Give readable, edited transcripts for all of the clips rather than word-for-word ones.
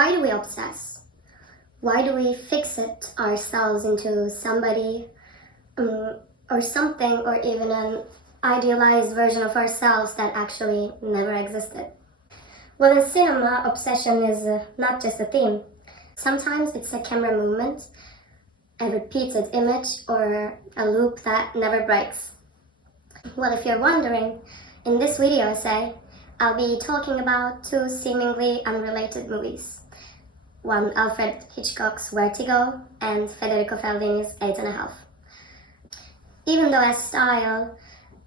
Why do we obsess? Why do we fixate ourselves into somebody or something, or even an idealized version of ourselves that actually never existed? Well, in cinema, obsession is not just a theme. Sometimes it's a camera movement, a repeated image, or a loop that never breaks. Well, if you're wondering, in this video essay, I'll be talking about two seemingly unrelated movies. One, Alfred Hitchcock's Vertigo, and Federico Fellini's 8½. Even though as style,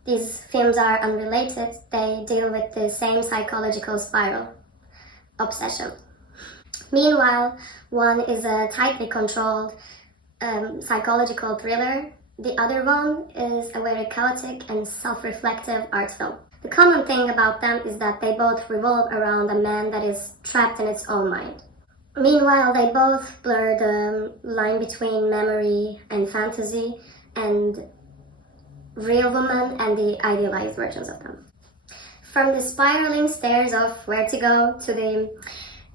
these films are unrelated, they deal with the same psychological spiral: obsession. Meanwhile, one is a tightly controlled psychological thriller. The other one is a very chaotic and self-reflective art film. The common thing about them is that they both revolve around a man that is trapped in its own mind. Meanwhile, they both blur the line between memory and fantasy, and real women and the idealized versions of them. From the spiraling stairs of Vertigo to the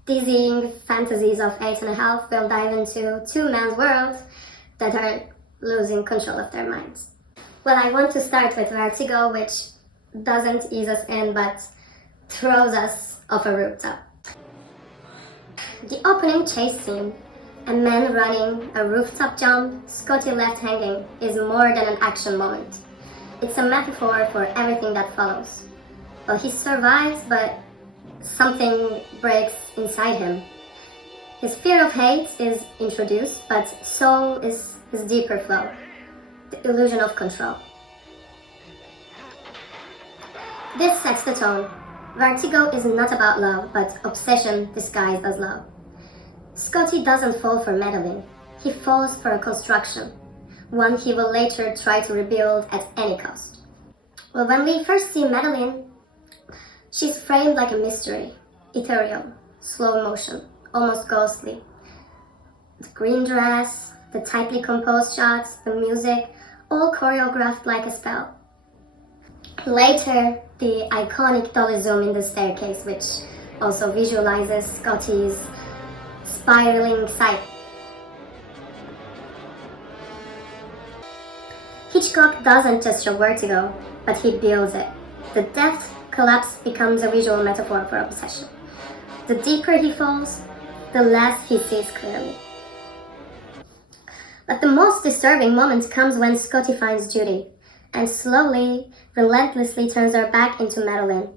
dizzying fantasies of 8½, we'll dive into two men's worlds that are losing control of their minds. Well, I want to start with Vertigo, which doesn't ease us in but throws us off a rooftop. The opening chase scene, a man running a rooftop jump, Scotty left hanging, is more than an action moment. It's a metaphor for everything that follows. Well, he survives, but something breaks inside him. His fear of hate is introduced, but so is his deeper flow, the illusion of control. This sets the tone. Vertigo is not about love, but obsession disguised as love. Scotty doesn't fall for Madeline. He falls for a construction, one he will later try to rebuild at any cost. Well, when we first see Madeline, she's framed like a mystery, ethereal, slow motion, almost ghostly. The green dress, the tightly composed shots, the music, all choreographed like a spell. Later, the iconic dolly zoom in the staircase, which also visualizes Scotty's spiraling sight. Hitchcock doesn't just show vertigo, but he builds it. The depth collapse becomes a visual metaphor for obsession. The deeper he falls, the less he sees clearly. But the most disturbing moment comes when Scotty finds Judy and slowly, relentlessly turns her back into Madeline.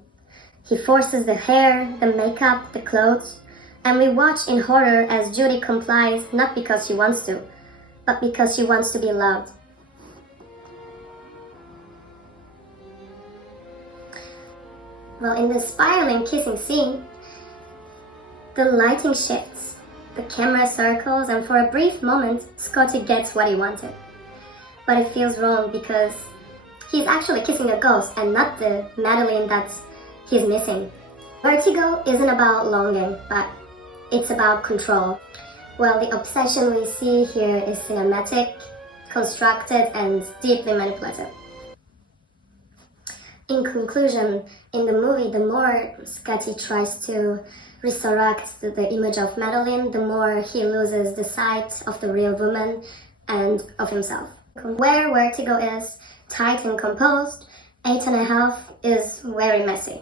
He forces the hair, the makeup, the clothes, and we watch in horror as Judy complies not because she wants to, but because she wants to be loved. Well, in the spiraling kissing scene, the lighting shifts, the camera circles, and for a brief moment, Scotty gets what he wanted. But it feels wrong because he's actually kissing a ghost and not the Madeline that he's missing. Vertigo isn't about longing, but it's about control. Well, the obsession we see here is cinematic, constructed, and deeply manipulative. In conclusion, in the movie, the more Scotty tries to resurrect the image of Madeline, the more he loses the sight of the real woman and of himself. Where Vertigo is tight and composed, 8½, is very messy.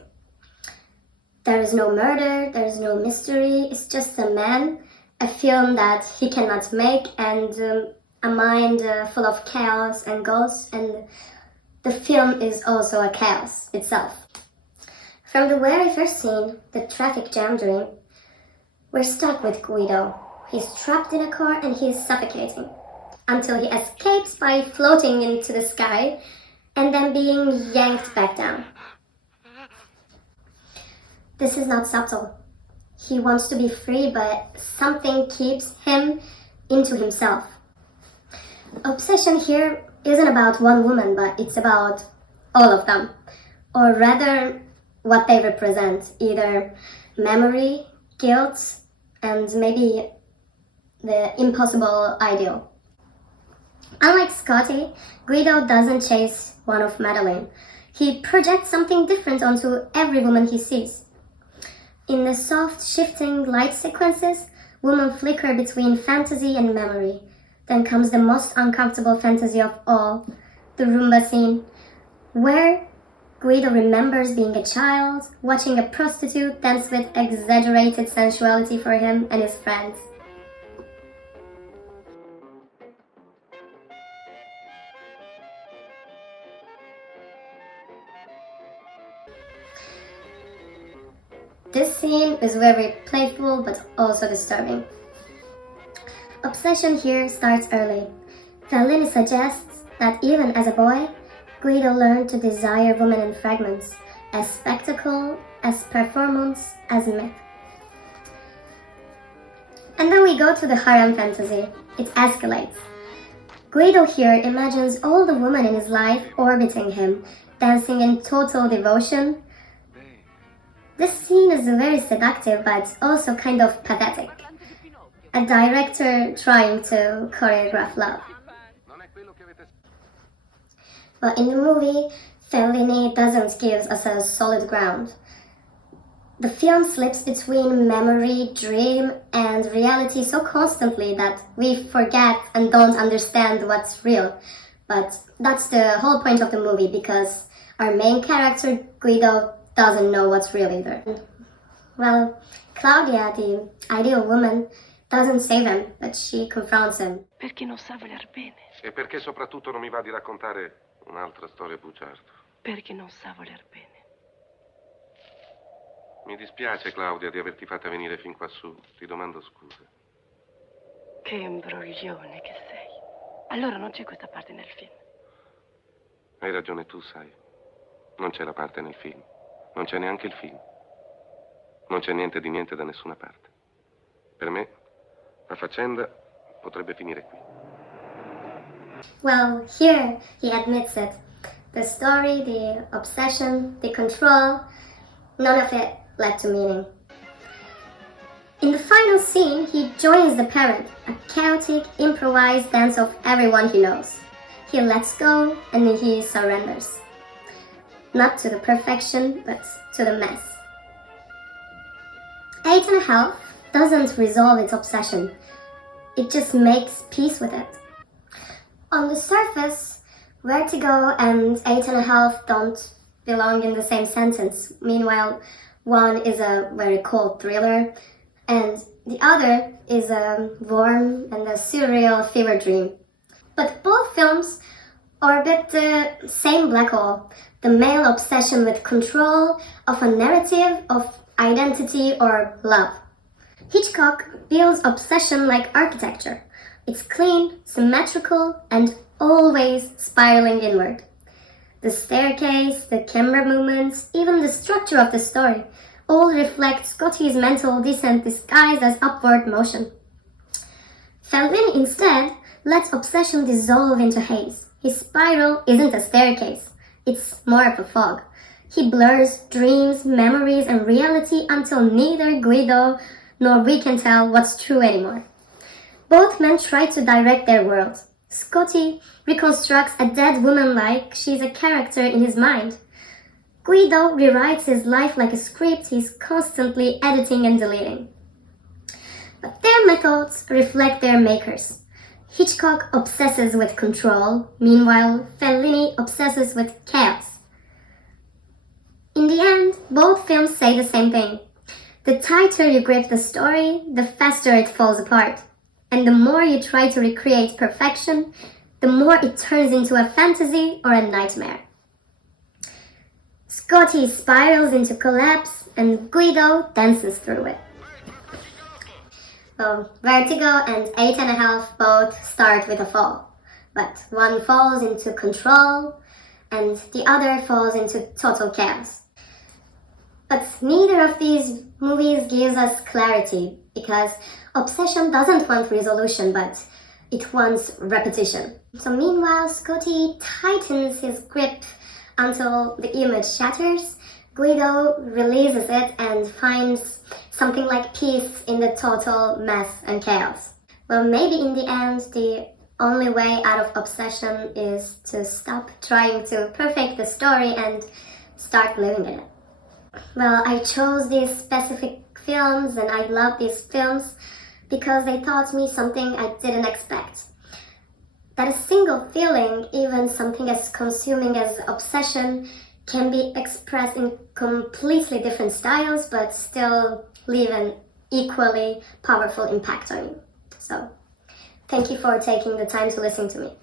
There is no murder, there is no mystery, it's just a man, a film that he cannot make, and a mind full of chaos and ghosts, and the film is also a chaos itself. From the very first scene, the traffic jam dream, we're stuck with Guido. He's trapped in a car and he's suffocating, until he escapes by floating into the sky and then being yanked back down. This is not subtle. He wants to be free, but something keeps him into himself. Obsession here isn't about one woman, but it's about all of them. Or rather, what they represent, either memory, guilt, and maybe the impossible ideal. Unlike Scotty, Guido doesn't chase one of Madeline. He projects something different onto every woman he sees. In the soft, shifting light sequences, women flicker between fantasy and memory. Then comes the most uncomfortable fantasy of all, the Roomba scene, where Guido remembers being a child, watching a prostitute dance with exaggerated sensuality for him and his friends. This scene is very playful but also disturbing. Obsession here starts early. Fellini suggests that even as a boy, Guido learned to desire women in fragments, as spectacle, as performance, as myth. And then we go to the harem fantasy. It escalates. Guido here imagines all the women in his life orbiting him, dancing in total devotion. This scene is very seductive but also kind of pathetic. A director trying to choreograph love. But in the movie, Fellini doesn't give us a solid ground. The film slips between memory, dream, and reality so constantly that we forget and don't understand what's real. But that's the whole point of the movie, because our main character, Guido, doesn't know what's real either. Well, Claudia, the ideal woman, doesn't save him, but she confronts him. Perché non sa voler bene. E perché soprattutto non mi va di raccontare un'altra storia bugiarda. Perché non sa voler bene. Mi dispiace, Claudia, di averti fatta venire fin qua su. Ti domando scusa. Che imbroglione che sei. Allora non c'è questa parte nel film. Hai ragione tu, sai. Non c'è la parte nel film. Non c'è neanche il film. Non c'è niente di niente da nessuna parte. Per me, la faccenda potrebbe finire qui. Well, here he admits it. The story, the obsession, the control, none of it led to meaning. In the final scene, he joins the parade, a chaotic, improvised dance of everyone he knows. He lets go and he surrenders. Not to the perfection, but to the mess. 8.5 doesn't resolve its obsession. It just makes peace with it. On the surface, Vertigo and 8.5 don't belong in the same sentence. Meanwhile, one is a very cold thriller, and the other is a warm and a surreal fever dream. But both films orbit the same black hole, the male obsession with control of a narrative of identity or love. Hitchcock builds obsession like architecture. It's clean, symmetrical, and always spiraling inward. The staircase, the camera movements, even the structure of the story all reflect Scotty's mental descent disguised as upward motion. Fellini instead lets obsession dissolve into haze. His spiral isn't a staircase, it's more of a fog. He blurs dreams, memories, and reality until neither Guido nor we can tell what's true anymore. Both men try to direct their worlds. Scotty reconstructs a dead woman like she's a character in his mind. Guido rewrites his life like a script he's constantly editing and deleting. But their methods reflect their makers. Hitchcock obsesses with control, meanwhile Fellini obsesses with chaos. In the end, both films say the same thing. The tighter you grip the story, the faster it falls apart. And the more you try to recreate perfection, the more it turns into a fantasy or a nightmare. Scotty spirals into collapse and Guido dances through it. So, Vertigo and 8.5 both start with a fall. But one falls into control and the other falls into total chaos. But neither of these movies gives us clarity, because obsession doesn't want resolution, but it wants repetition. So meanwhile, Scotty tightens his grip until the image shatters. Guido releases it and finds something like peace in the total mess and chaos. Well, maybe in the end, the only way out of obsession is to stop trying to perfect the story and start living in it. Well, I chose these specific films and I love these films because they taught me something I didn't expect. That a single feeling, even something as consuming as obsession, can be expressed in completely different styles but still leave an equally powerful impact on you. So, thank you for taking the time to listen to me.